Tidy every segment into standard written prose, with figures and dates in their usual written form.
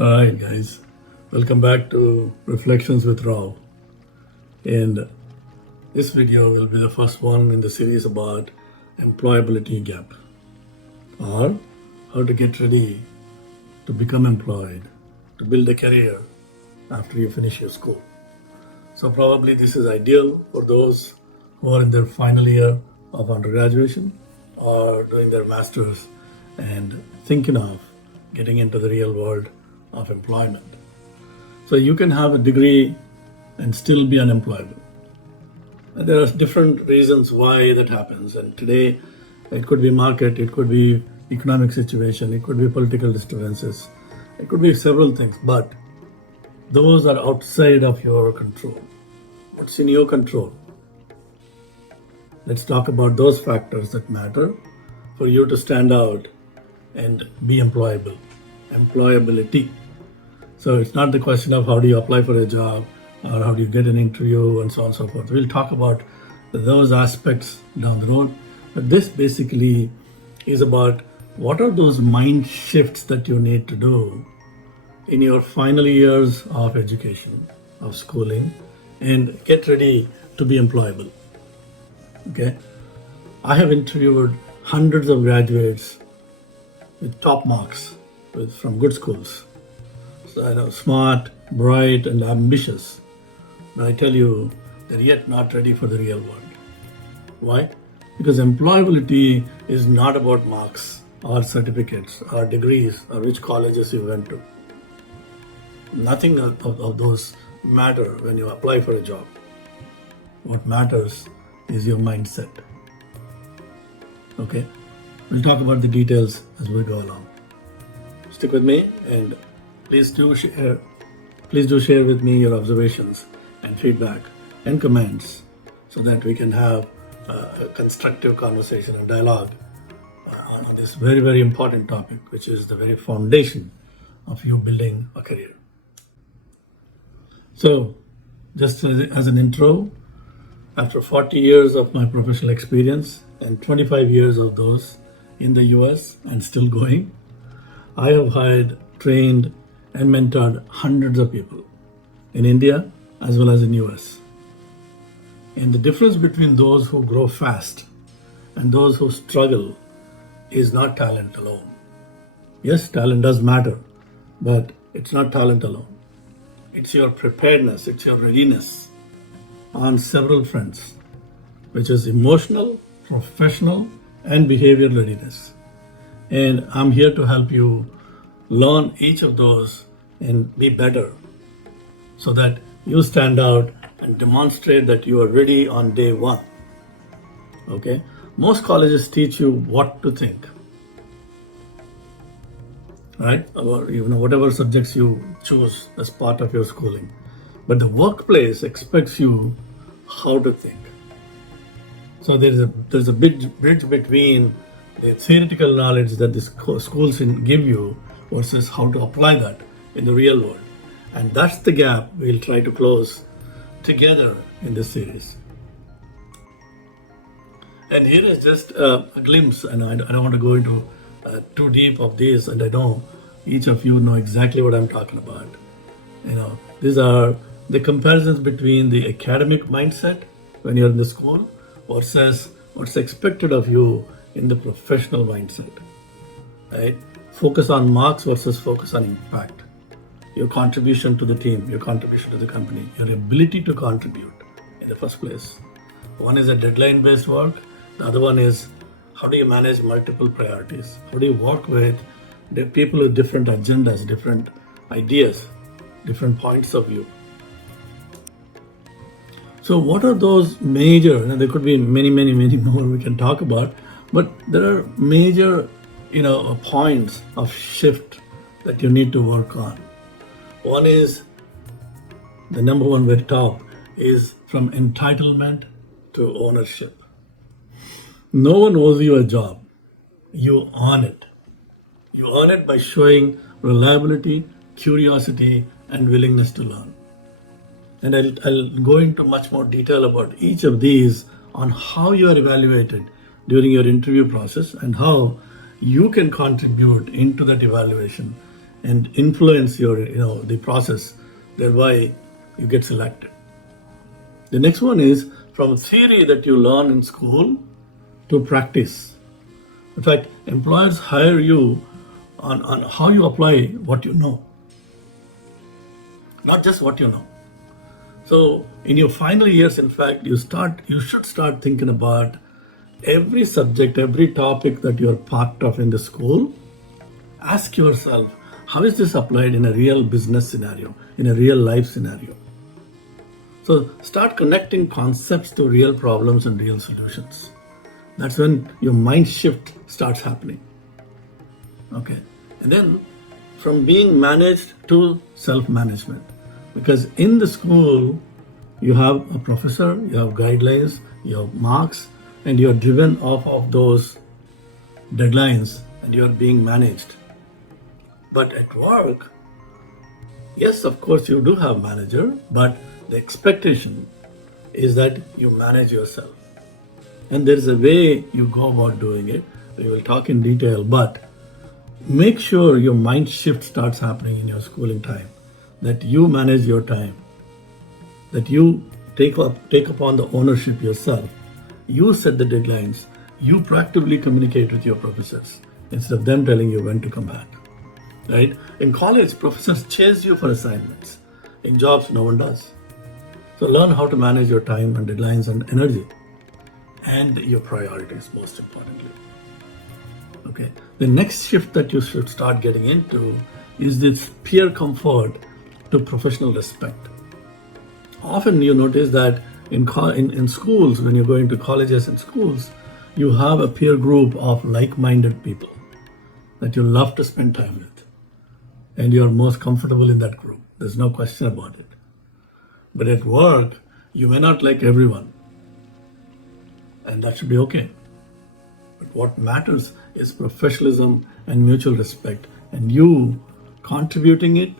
All right, guys. Welcome back to Reflections with Rao. And this video will be the first one in the series about employability gap, or how to get ready to become employed, to build a career after you finish your school. So probably this is ideal for those who are in their final year of undergraduation or doing their masters and thinking of getting into the real world of employment. So you can have a degree and still be unemployable. And there are different reasons why that happens. And today, it could be market, it could be economic situation, it could be political disturbances, it could be several things. But those are outside of your control. What's in your control? Let's talk about those factors that matter for you to stand out and be employable. Employability. So it's not the question of how do you apply for a job or how do you get an interview and so on and so forth. We'll talk about those aspects down the road. But this basically is about what are those mind shifts that you need to do in your final years of education, of schooling, and get ready to be employable. Okay? I have interviewed hundreds of graduates with top marks from good schools. So, smart, bright, and ambitious. But I tell you, they're yet not ready for the real world. Why? Because employability is not about marks or certificates or degrees or which colleges you went to. Nothing of those matter when you apply for a job. What matters is your mindset. Okay? We'll talk about the details as we go along. Stick with me and please do share with me your observations and feedback and comments so that we can have a constructive conversation and dialogue on this very, very important topic, which is the very foundation of you building a career. So, just as an intro, after 40 years of my professional experience and 25 years of those in the US and still going, I have hired, trained, and mentored hundreds of people in India as well as in US. And the difference between those who grow fast and those who struggle is not talent alone. Yes, talent does matter, but it's not talent alone. It's your preparedness, it's your readiness on several fronts, which is emotional, professional, and behavioral readiness. And I'm here to help you learn each of those and be better so that you stand out and demonstrate that you are ready on day one. Okay? Most colleges teach you what to think, right? About whatever subjects you choose as part of your schooling. But the workplace expects you how to think. So there's a big bridge between the theoretical knowledge that the schools give you versus how to apply that in the real world. And that's the gap we'll try to close together in this series. And here is just a glimpse, and I don't want to go into too deep of this, and I know each of you know exactly what I'm talking about. These are the comparisons between the academic mindset when you're in the school versus what's expected of you in the professional mindset, right? Focus on marks versus focus on impact. Your contribution to the team, your contribution to the company, your ability to contribute in the first place. One is a deadline-based work. The other one is how do you manage multiple priorities? How do you work with the people with different agendas, different ideas, different points of view? So what are those major, there could be many more we can talk about, but there are major, points of shift that you need to work on. One is, the number one very top is from entitlement to ownership. No one owes you a job. You earn it. You earn it by showing reliability, curiosity, and willingness to learn. And I'll go into much more detail about each of these on how you are evaluated during your interview process and how you can contribute into that evaluation and influence the process, thereby you get selected. The next one is from theory that you learn in school to practice. In fact, employers hire you on how you apply what you know, not just what you know. So in your final years, in fact, you should start thinking about every subject, every topic that you're part of in the school. Ask yourself, how is this applied in a real business scenario, in a real life scenario? So start connecting concepts to real problems and real solutions. That's when your mind shift starts happening. Okay. And then from being managed to self-management. Because in the school, you have a professor, you have guidelines, you have marks, and you are driven off of those deadlines and you are being managed. But at work, yes, of course, you do have manager, but the expectation is that you manage yourself. And there is a way you go about doing it. We will talk in detail, but make sure your mind shift starts happening in your schooling time, that you manage your time, that you take upon the ownership yourself. You set the deadlines. You proactively communicate with your professors instead of them telling you when to come back. Right? In college, professors chase you for assignments. In jobs, no one does. So learn how to manage your time and deadlines and energy and your priorities, most importantly. Okay. The next shift that you should start getting into is this peer comfort to professional respect. Often you notice that in schools, when you're going to colleges and schools, you have a peer group of like-minded people that you love to spend time with. And you're most comfortable in that group. There's no question about it. But at work, you may not like everyone. And that should be okay. But what matters is professionalism and mutual respect. And you contributing it,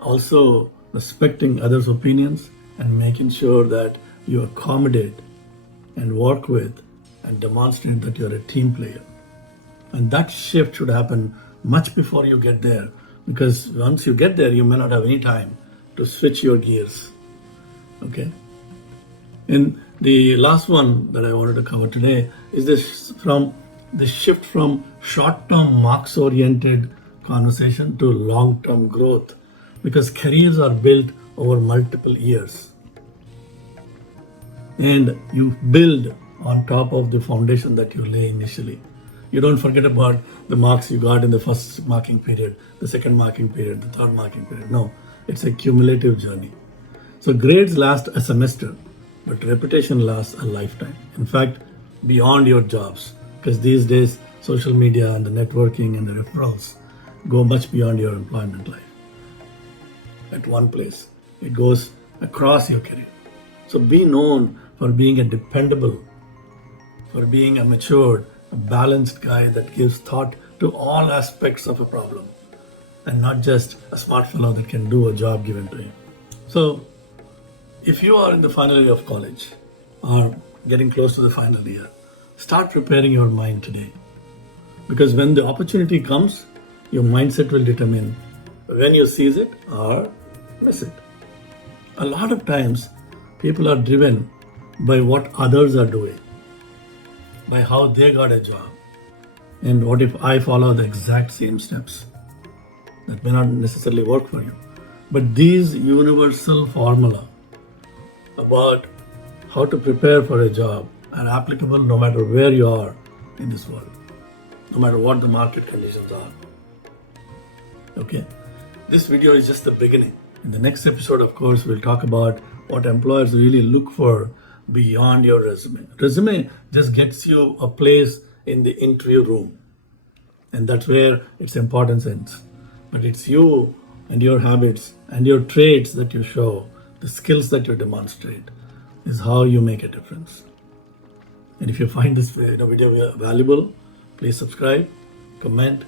also respecting others' opinions and making sure that you accommodate and work with and demonstrate that you're a team player. And that shift should happen much before you get there. Because once you get there, you may not have any time to switch your gears. Okay? And the last one that I wanted to cover today is the shift from short-term marks-oriented conversation to long-term growth. Because careers are built over multiple years. And you build on top of the foundation that you lay initially. You don't forget about the marks you got in the first marking period, the second marking period, the third marking period. No, it's a cumulative journey. So grades last a semester, but reputation lasts a lifetime. In fact, beyond your jobs, because these days social media and the networking and the referrals go much beyond your employment life. At one place, it goes across your career. So be known for being a dependable, for being a matured, a balanced guy that gives thought to all aspects of a problem and not just a smart fellow that can do a job given to him. So if you are in the final year of college or getting close to the final year, start preparing your mind today. Because when the opportunity comes, your mindset will determine when you seize it or miss it. A lot of times, people are driven by what others are doing, by how they got a job. And what if I follow the exact same steps? That may not necessarily work for you. But these universal formula about how to prepare for a job are applicable no matter where you are in this world, no matter what the market conditions are. Okay? This video is just the beginning. In the next episode, of course, we'll talk about what employers really look for beyond your resume. Resume just gets you a place in the interview room. And that's where its importance ends. But it's you and your habits and your traits that you show, the skills that you demonstrate, is how you make a difference. And if you find this video valuable, please subscribe, comment,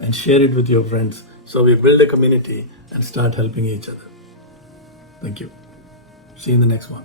and share it with your friends so we build a community and start helping each other. Thank you. See you in the next one.